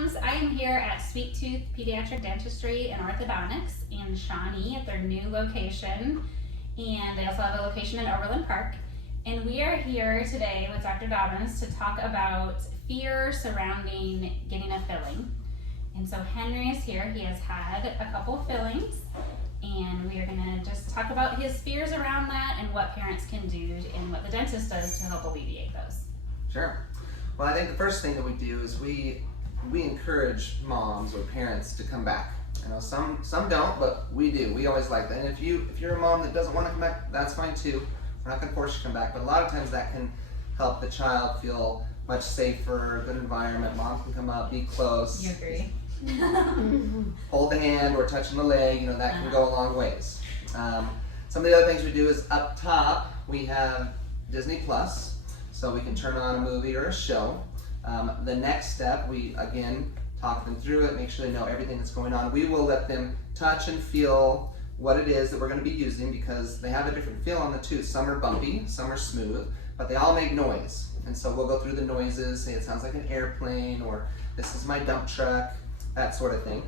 moms. I am here at Sweet Tooth Pediatric Dentistry and Orthodontics in Shawnee at their new location. And they also have a location in Overland Park. And we are here today with Dr. Dobbins to talk about fear surrounding getting a filling. And so Henry is here. He has had a couple fillings. And we are going to just talk about his fears around that and what parents can do and what the dentist does to help alleviate those. Sure. Well, I think the first thing that we do is we encourage moms or parents to come back. I know some don't, but we do. We always like that. And if you're a mom that doesn't want to come back, that's fine too. We're not going to force you to come back, but a lot of times that can help the child feel much safer, good environment. Mom can come up, be close. You agree? Hold the hand or touching the leg, that can go a long ways. Some of the other things we do is up top, we have Disney Plus, so we can turn on a movie or a show. The next step, we again talk them through it, make sure they know everything that's going on. We will let them touch and feel what it is that we're going to be using because they have a different feel on the tooth. Some are bumpy, some are smooth, but they all make noise. And so we'll go through the noises, say it sounds like an airplane or this is my dump truck, that sort of thing.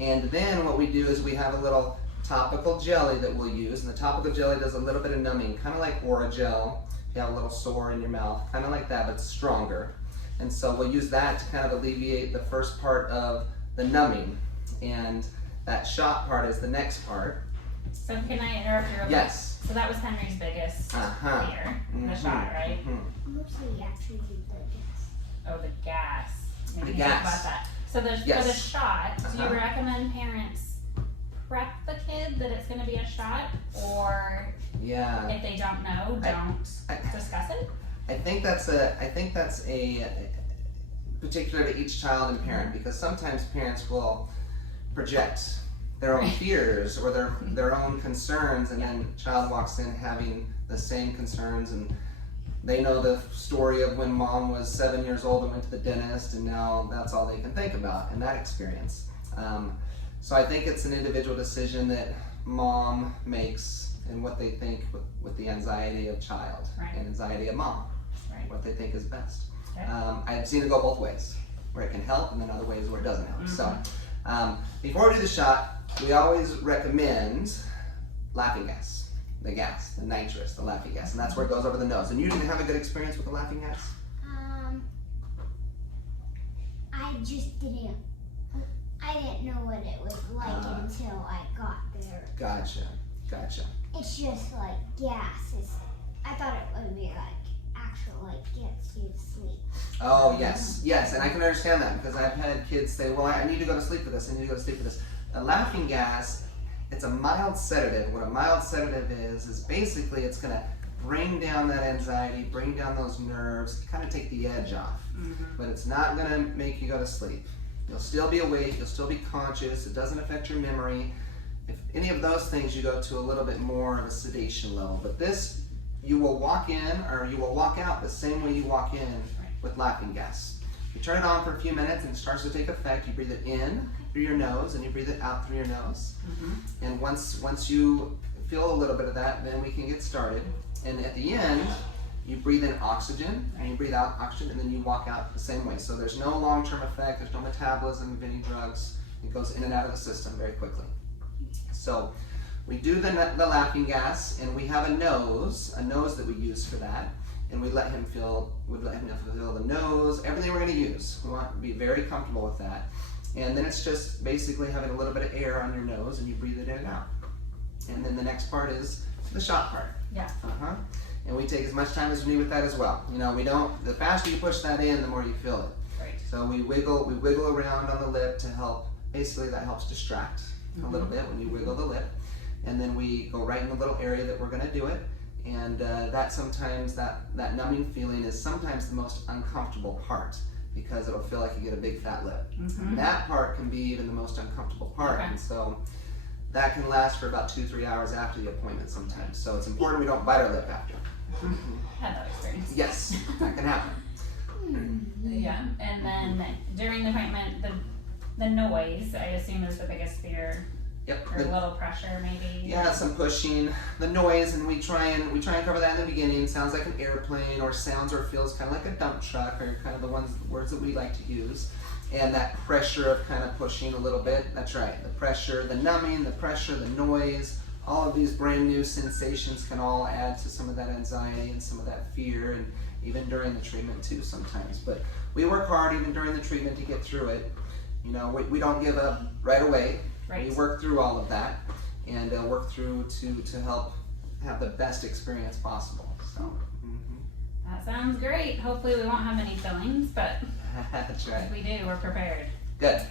And then what we do is we have a little topical jelly that we'll use, and the topical jelly does a little bit of numbing, kind of like Oragel. If you have a little sore in your mouth, kind of like that, but stronger. And so we'll use that to kind of alleviate the first part of the numbing, and that shot part is the next part. So can I interrupt you real quick? Yes. So that was Henry's biggest fear, the shot, right? Mostly actually the gas. Oh, the gas. Maybe The talk gas. about that. So for the shot, do you recommend parents prep the kid that it's going to be a shot, or if they don't know, don't discuss it? I think that's a particular to each child and parent, because sometimes parents will project their own fears or their own concerns, and then child walks in having the same concerns, and they know the story of when mom was 7 years old and went to the dentist, and now that's all they can think about in that experience. So I think it's an individual decision that mom makes and what they think with the anxiety of child and anxiety of mom, what they think is best. Okay. I've seen it go both ways, where it can help and then other ways where it doesn't help. So before we do the shot, we always recommend laughing gas. The gas, the nitrous, the laughing gas, and that's where it goes over the nose. And you didn't have a good experience with the laughing gas? I just didn't. I didn't know what it was like until I got there. Gotcha. It's just like gas. I thought it would be like actual gets you to sleep. Oh yes, and I can understand that because I've had kids say, "Well, I need to go to sleep for this. I need to go to sleep for this." The laughing gas. It's a mild sedative. What a mild sedative is basically it's going to bring down that anxiety, bring down those nerves, kind of take the edge off. But it's not going to make you go to sleep. You'll still be awake, you'll still be conscious, it doesn't affect your memory. If any of those things, you go to a little bit more of a sedation level. But this, you will walk in or you will walk out the same way you walk in with laughing gas. You turn it on for a few minutes and it starts to take effect. You breathe it in through your nose and you breathe it out through your nose. And once you feel a little bit of that, then we can get started. And at the end, you breathe in oxygen and you breathe out oxygen, and then you walk out the same way. So there's no long-term effect, there's no metabolism of any drugs. It goes in and out of the system very quickly. So we do the laughing gas, and we have a nose that we use for that. And we let him feel the nose, everything we're going to use. We want to be very comfortable with that. And then it's just basically having a little bit of air on your nose, and you breathe it in and out. And then the next part is the shot part. Yeah. And we take as much time as we need with that as well. The faster you push that in, the more you feel it. Right. So we wiggle around on the lip to help. Basically, that helps distract a little bit when you wiggle the lip. And then we go right in the little area that we're going to do it. And that sometimes, that numbing feeling is sometimes the most uncomfortable part, because it'll feel like you get a big fat lip. And that part can be even the most uncomfortable part. And so that can last for about 2-3 hours after the appointment sometimes. So it's important we don't bite our lip after. Had that experience. Yes, that can happen. Yeah, and then during the appointment, the noise, I assume, is the biggest fear Yep. Or a little pressure maybe. Yeah, some pushing, the noise, and we try and cover that in the beginning. Sounds like an airplane, or sounds or feels kind of like a dump truck, or kind of the words that we like to use. And that pressure of kind of pushing a little bit. That's right. The pressure, the numbing, the pressure, the noise. All of these brand new sensations can all add to some of that anxiety and some of that fear, and even during the treatment too sometimes. But we work hard even during the treatment to get through it. You know, we don't give up right away. Right. We work through all of that and work through to help have the best experience possible. So. That sounds great. Hopefully we won't have any fillings, but That's right. if we do, we're prepared. Good.